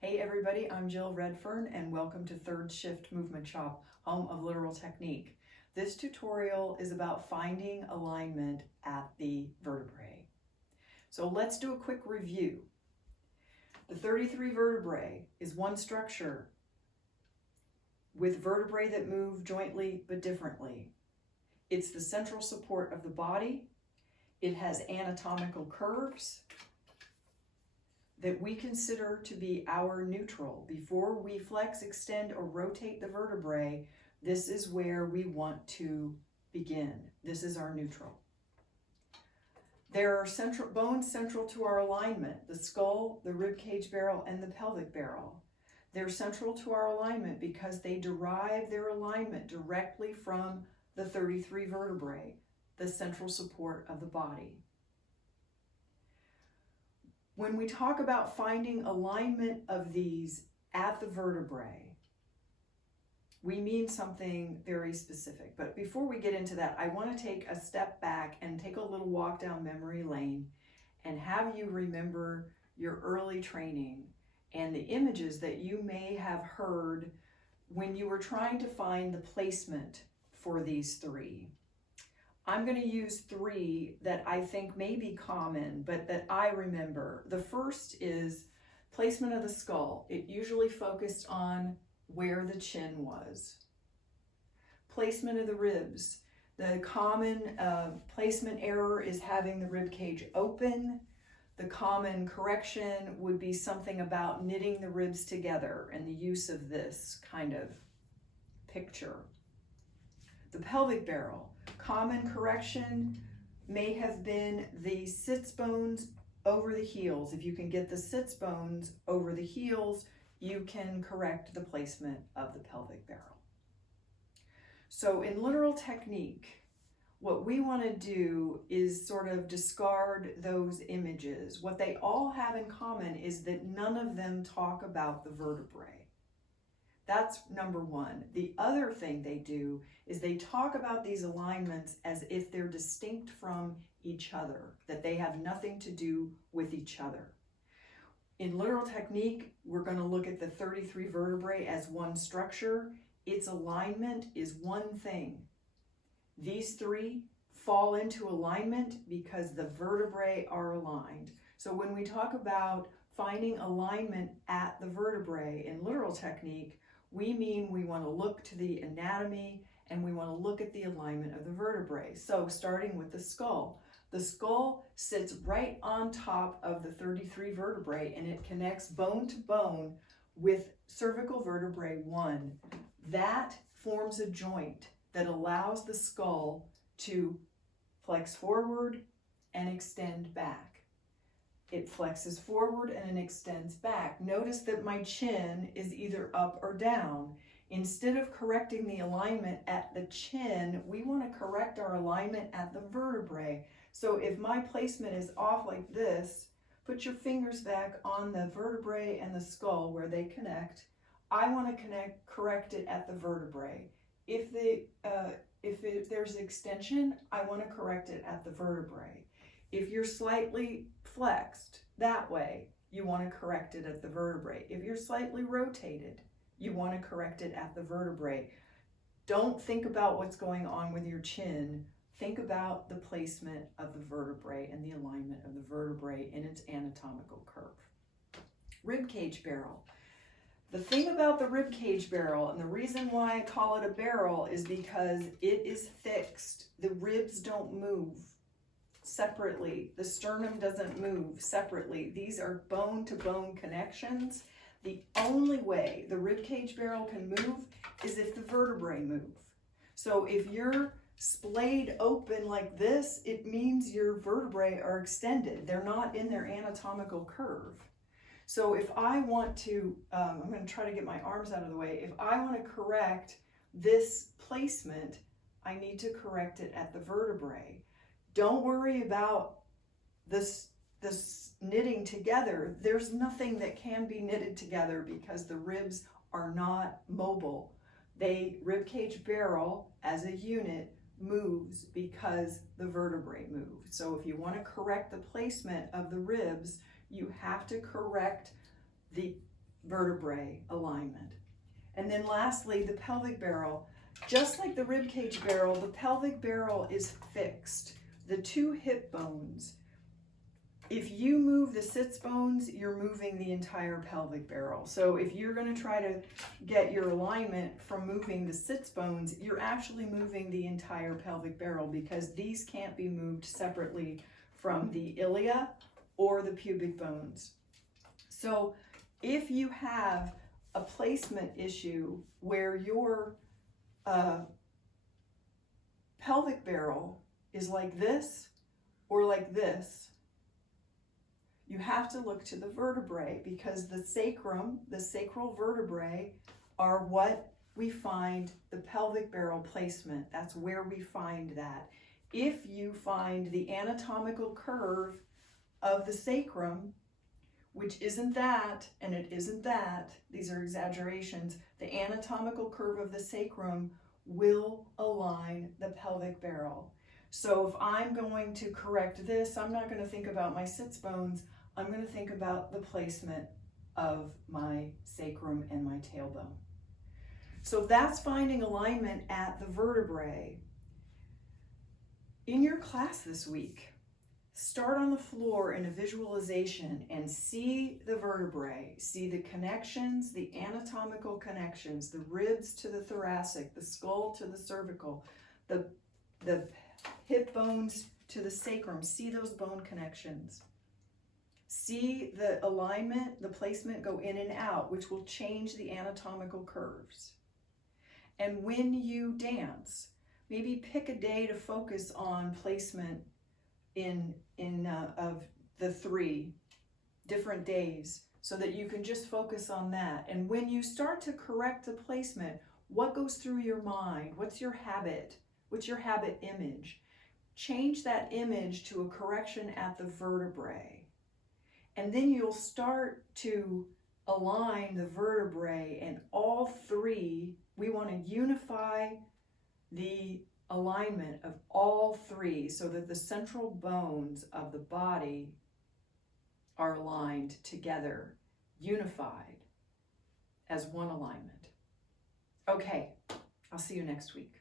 Hey everybody, I'm Jill Redfern and welcome to Third Shift Movement Shop, home of literal technique. This tutorial is about finding alignment at the vertebrae. So let's do a quick review. The 33 vertebrae is one structure with vertebrae that move jointly but differently. It's the central support of the body. It has anatomical curves that we consider to be our neutral. Before we flex, extend, or rotate the vertebrae, this is where we want to begin. This is our neutral. There are bones central to our alignment: the skull, the rib cage barrel, and the pelvic barrel. They're central to our alignment because they derive their alignment directly from the 33 vertebrae, the central support of the body. When we talk about finding alignment of these at the vertebrae, we mean something very specific. But before we get into that, I want to take a step back and take a little walk down memory lane and have you remember your early training and the images that you may have heard when you were trying to find the placement for these three. I'm going to use three that I think may be common, but that I remember. The first is placement of the skull. It usually focused on where the chin was. Placement of the ribs. The common placement error is having the rib cage open. The common correction would be something about knitting the ribs together and the use of this kind of picture. The pelvic barrel. Common correction may have been the sits bones over the heels. If you can get the sits bones over the heels, you can correct the placement of the pelvic barrel. So in literal technique, what we want to do is sort of discard those images. What they all have in common is that none of them talk about the vertebrae. That's number one. The other thing they do is they talk about these alignments as if they're distinct from each other, that they have nothing to do with each other. In literal technique, we're going to look at the 33 vertebrae as one structure. Its alignment is one thing. These three fall into alignment because the vertebrae are aligned. So when we talk about finding alignment at the vertebrae in literal technique, we mean we want to look to the anatomy and we want to look at the alignment of the vertebrae. So starting with the skull. The skull sits right on top of the 33 vertebrae and it connects bone to bone with cervical vertebrae 1. That forms a joint that allows the skull to flex forward and extend back. It flexes forward and it extends back. Notice that my chin is either up or down. Instead of correcting the alignment at the chin, we want to correct our alignment at the vertebrae. So if my placement is off like this, put your fingers back on the vertebrae and the skull where they connect. I want to correct it at the vertebrae. If there's extension, I want to correct it at the vertebrae. If you're slightly flexed that way, you want to correct it at the vertebrae. If you're slightly rotated, you want to correct it at the vertebrae. Don't think about what's going on with your chin. Think about the placement of the vertebrae and the alignment of the vertebrae in its anatomical curve. Rib cage barrel. The thing about the rib cage barrel, and the reason why I call it a barrel, is because it is fixed. The ribs don't move separately. The sternum doesn't move separately. These are bone-to-bone connections. The only way the rib cage barrel can move is if the vertebrae move. So if you're splayed open like this, it means your vertebrae are extended. They're not in their anatomical curve. So if I want to, I'm going to try to get my arms out of the way. If I want to correct this placement, I need to correct it at the vertebrae. Don't worry about this knitting together. There's nothing that can be knitted together because the ribs are not mobile. Rib cage barrel as a unit moves because the vertebrae move. So if you want to correct the placement of the ribs, you have to correct the vertebrae alignment. And then lastly, the pelvic barrel. Just like the ribcage barrel, the pelvic barrel is fixed. The two hip bones. If you move the sits bones, you're moving the entire pelvic barrel. So if you're going to try to get your alignment from moving the sits bones, you're actually moving the entire pelvic barrel, because these can't be moved separately from the ilia or the pubic bones. So if you have a placement issue where your pelvic barrel is like this or like this, you have to look to the vertebrae, because the sacrum, the sacral vertebrae, are what we find the pelvic barrel placement. That's where we find that. If you find the anatomical curve of the sacrum, which isn't that, and it isn't that, these are exaggerations, the anatomical curve of the sacrum will align the pelvic barrel. So if I'm going to correct this, I'm not going to think about my sits bones. I'm going to think about the placement of my sacrum and my tailbone. So that's finding alignment at the vertebrae. In your class this week, start on the floor in a visualization and see the vertebrae, see the connections, the anatomical connections, the ribs to the thoracic, the skull to the cervical, the hip bones to the sacrum. See those bone connections. See the alignment, the placement go in and out, which will change the anatomical curves. And when you dance, maybe pick a day to focus on placement of the 3 different days, so that you can just focus on that. And when you start to correct the placement, what goes through your mind? What's your habit? What's your habit image? Change that image to a correction at the vertebrae. And then you'll start to align the vertebrae, and all 3, we want to unify the alignment of all 3 so that the central bones of the body are aligned together, unified as one alignment. Okay, I'll see you next week.